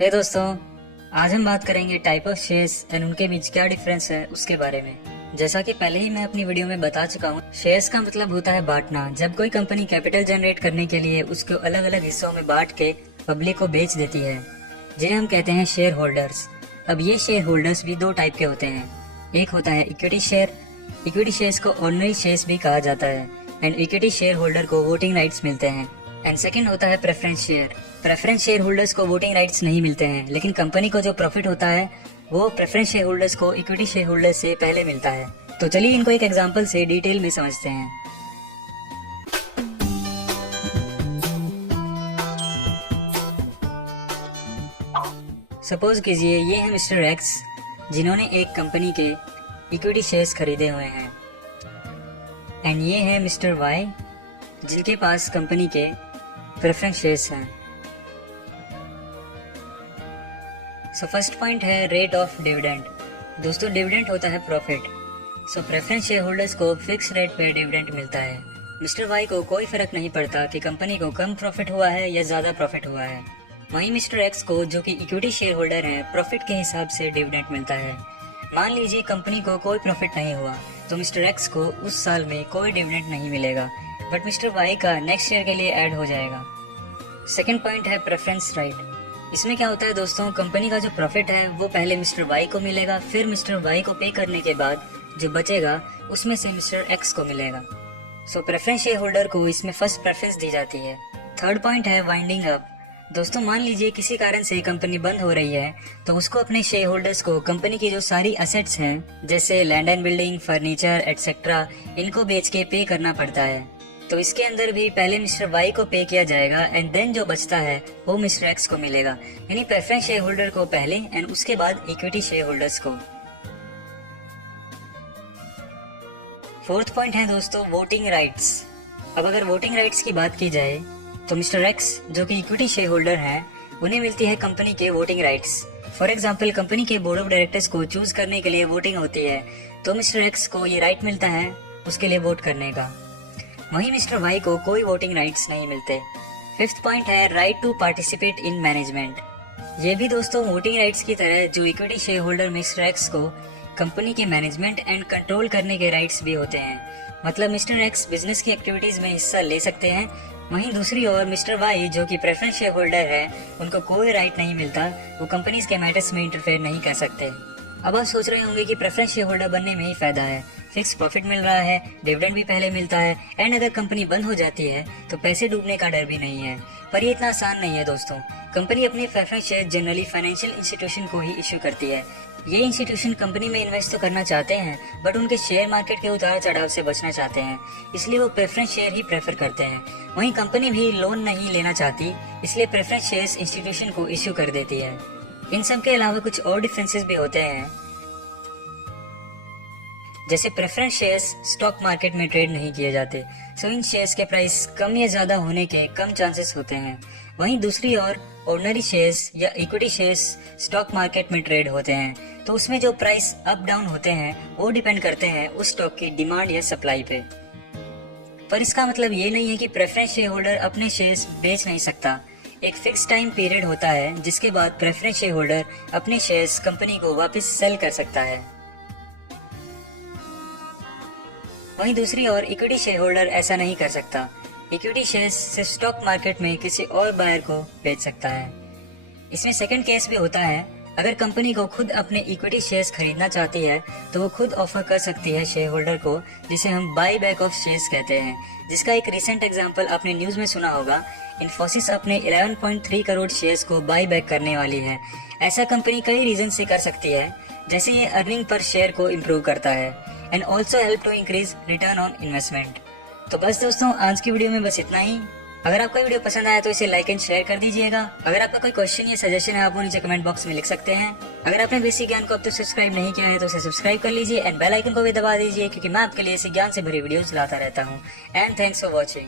हे दोस्तों, आज हम बात करेंगे टाइप ऑफ शेयर्स एंड उनके बीच क्या डिफरेंस है उसके बारे में। जैसा कि पहले ही मैं अपनी वीडियो में बता चुका हूँ, शेयर्स का मतलब होता है बांटना। जब कोई कंपनी कैपिटल जनरेट करने के लिए उसको अलग अलग हिस्सों में बांट के पब्लिक को बेच देती है, जिन्हें हम कहते हैं शेयर होल्डर्स। अब ये शेयर होल्डर्स भी दो टाइप के होते हैं। एक होता है इक्विटी शेयर। इक्विटी शेयर्स को ऑर्डिनरी शेयर्स भी कहा जाता है एंड इक्विटी शेयर होल्डर को वोटिंग राइट्स मिलते हैं। एंड सेकंड होता है preference share. Preference share holders को वोटिंग राइट्स नहीं मिलते हैं, लेकिन कंपनी को जो प्रॉफिट होता है वो प्रेफरेंस शेयर होल्डर्स को इक्विटी शेयर होल्डर्स से पहले मिलता है। तो चलिए इनको एक एग्जांपल से डिटेल में समझते हैं। सपोज कीजिए ये है मिस्टर एक्स, जिन्होंने एक कंपनी के इक्विटी शेयर्स खरीदे हुए हैं, एंड ये है मिस्टर वाई, जिनके पास कंपनी के प्रेफरेंस शेयर्स हैं। सो फर्स्ट पॉइंट है रेट ऑफ डिविडेंड। दोस्तों, डिविडेंड होता है प्रॉफिट। सो प्रेफरेंस शेयर होल्डर्स को फिक्स रेट पे डिविडेंड मिलता है। मिस्टर वाई को कोई फर्क नहीं पड़ता कि कंपनी को कम प्रॉफिट हुआ है या ज्यादा प्रॉफिट हुआ है। वहीं मिस्टर एक्स को, जो कि इक्विटी शेयर होल्डर है, प्रॉफिट के हिसाब से डिविडेंड मिलता है। मान लीजिए कंपनी को कोई प्रॉफिट नहीं हुआ तो मिस्टर एक्स को उस साल में कोई डिविडेंड नहीं मिलेगा, बट मिस्टर वाई का नेक्स्ट ईयर के लिए ऐड हो जाएगा। सेकंड पॉइंट है प्रेफरेंस राइट। इसमें क्या होता है दोस्तों, कंपनी का जो प्रॉफिट है वो पहले मिस्टर वाई को मिलेगा, फिर मिस्टर वाई को पे करने के बाद जो बचेगा उसमें से मिस्टर एक्स को मिलेगा। सो प्रेफरेंस शेयर होल्डर को इसमें फर्स्ट प्रेफरेंस दी जाती है। थर्ड पॉइंट है वाइंडिंग अप। दोस्तों, मान लीजिए किसी कारण से कंपनी बंद हो रही है तो उसको अपने शेयर होल्डर्स को कंपनी की जो सारी एसेट्स हैं, जैसे land and building, furniture etcetera, इनको बेच के पे करना पड़ता है। तो इसके अंदर भी पहले मिस्टर वाई को पे किया जाएगा एंड देन जो बचता है वो मिस्टर एक्स को मिलेगा, यानी प्रेफरेंस शेयर होल्डर को पहले एंड उसके बाद इक्विटी शेयर होल्डर्स को। फोर्थ पॉइंट है दोस्तों वोटिंग राइट्स। अब अगर वोटिंग राइट्स की बात की जाए तो मिस्टर एक्स, जो कि इक्विटी शेयर होल्डर हैं, उन्हें मिलती है कंपनी के voting rights. For example, company के बोर्ड ऑफ डायरेक्टर्स को चूज करने के लिए वोटिंग होती है, तो मिस्टर एक्स को ये राइट मिलता है उसके लिए वोट करने का। वहीं मिस्टर वाई को कोई वोटिंग राइट्स नहीं मिलते। फिफ्थ पॉइंट है right to participate in management. ये भी दोस्तों वोटिंग राइट्स की तरह जो equity share holder mister X को कंपनी के मैनेजमेंट एंड कंट्रोल करने के राइट्स भी होते हैं। मतलब मिस्टर एक्स बिजनेस की एक्टिविटीज में हिस्सा ले सकते हैं, वहीं दूसरी ओर मिस्टर वाई, जो कि प्रेफरेंस शेयर होल्डर है, उनको कोई राइट नहीं मिलता, वो कंपनीज के मैटर्स में इंटरफेयर नहीं कर सकते। अब आप सोच रहे होंगे कि प्रेफरेंस शेयर होल्डर बनने में ही फायदा है, फिक्स प्रॉफिट मिल रहा है, डिविडेंड भी पहले मिलता है, एंड अगर कंपनी बंद हो जाती है तो पैसे डूबने का डर भी नहीं है। पर ये इतना आसान नहीं है दोस्तों। कंपनी अपने preference share generally financial institution को ही इश्यू करती है। ये इंस्टीट्यूशन कंपनी में इन्वेस्ट तो करना चाहते हैं, बट उनके शेयर मार्केट के उतार चढ़ाव से बचना चाहते हैं, इसलिए वो प्रेफरेंस शेयर ही प्रेफर करते हैं। वहीं कंपनी भी लोन नहीं लेना चाहती, इसलिए प्रेफरेंस शेयर्स इंस्टीट्यूशन को इश्यू कर देती है। इन सब के अलावा कुछ और डिफरेंसेस भी होते हैं, जैसे प्रेफरेंस शेयर्स स्टॉक मार्केट में ट्रेड नहीं किए जाते, सो इन शेयर्स के प्राइस कम या ज्यादा होने के कम चांसेस होते हैं। वहीं दूसरी ओर ऑर्डिनरी शेयर्स या इक्विटी शेयर्स स्टॉक मार्केट में ट्रेड होते हैं, तो उसमें जो प्राइस अप डाउन होते हैं वो डिपेंड करते हैं उस स्टॉक की डिमांड या सप्लाई पे। पर इसका मतलब ये नहीं है कि प्रेफरेंस शेयर होल्डर अपने शेयर्स बेच नहीं सकता। एक फिक्स टाइम पीरियड होता है जिसके बाद प्रेफरेंस शेयर होल्डर अपने शेयर्स कंपनी को वापस सेल कर सकता है। वहीं दूसरी ओर इक्विटी शेयर होल्डर ऐसा नहीं कर सकता। इक्विटी शेयर्स सिर्फ स्टॉक मार्केट में किसी और बायर को बेच सकता है। इसमें सेकंड केस भी होता है, अगर कंपनी को खुद अपने इक्विटी शेयर्स खरीदना चाहती है तो वो खुद ऑफर कर सकती है शेयर होल्डर को, जिसे हम बाई बैक ऑफ शेयर्स कहते हैं, जिसका एक रिसेंट एग्जांपल आपने न्यूज में सुना होगा। इन्फोसिस अपने 11.3 करोड़ शेयर्स को बाई बैक करने वाली है। ऐसा कंपनी कई रीजन से कर सकती है, जैसे ये अर्निंग पर शेयर को इम्प्रूव करता है and also help to increase return on investment. तो बस दोस्तों, आज की वीडियो में बस इतना ही। अगर आपको वीडियो पसंद आया तो इसे लाइक एंड शेयर कर दीजिएगा। अगर आपका कोई क्वेश्चन या सजेशन है आप वो नीचे कमेंट बॉक्स में लिख सकते हैं। अगर आपने बेसिक ज्ञान को अब तक सब्सक्राइब नहीं किया है तो उसे सब्सक्राइब कर लीजिए एंड बेल आइकन को भी दबा दीजिए, क्योंकि मैं आपके लिए ऐसे ज्ञान से भरी वीडियोस लाता रहता हूँ। And thanks for watching.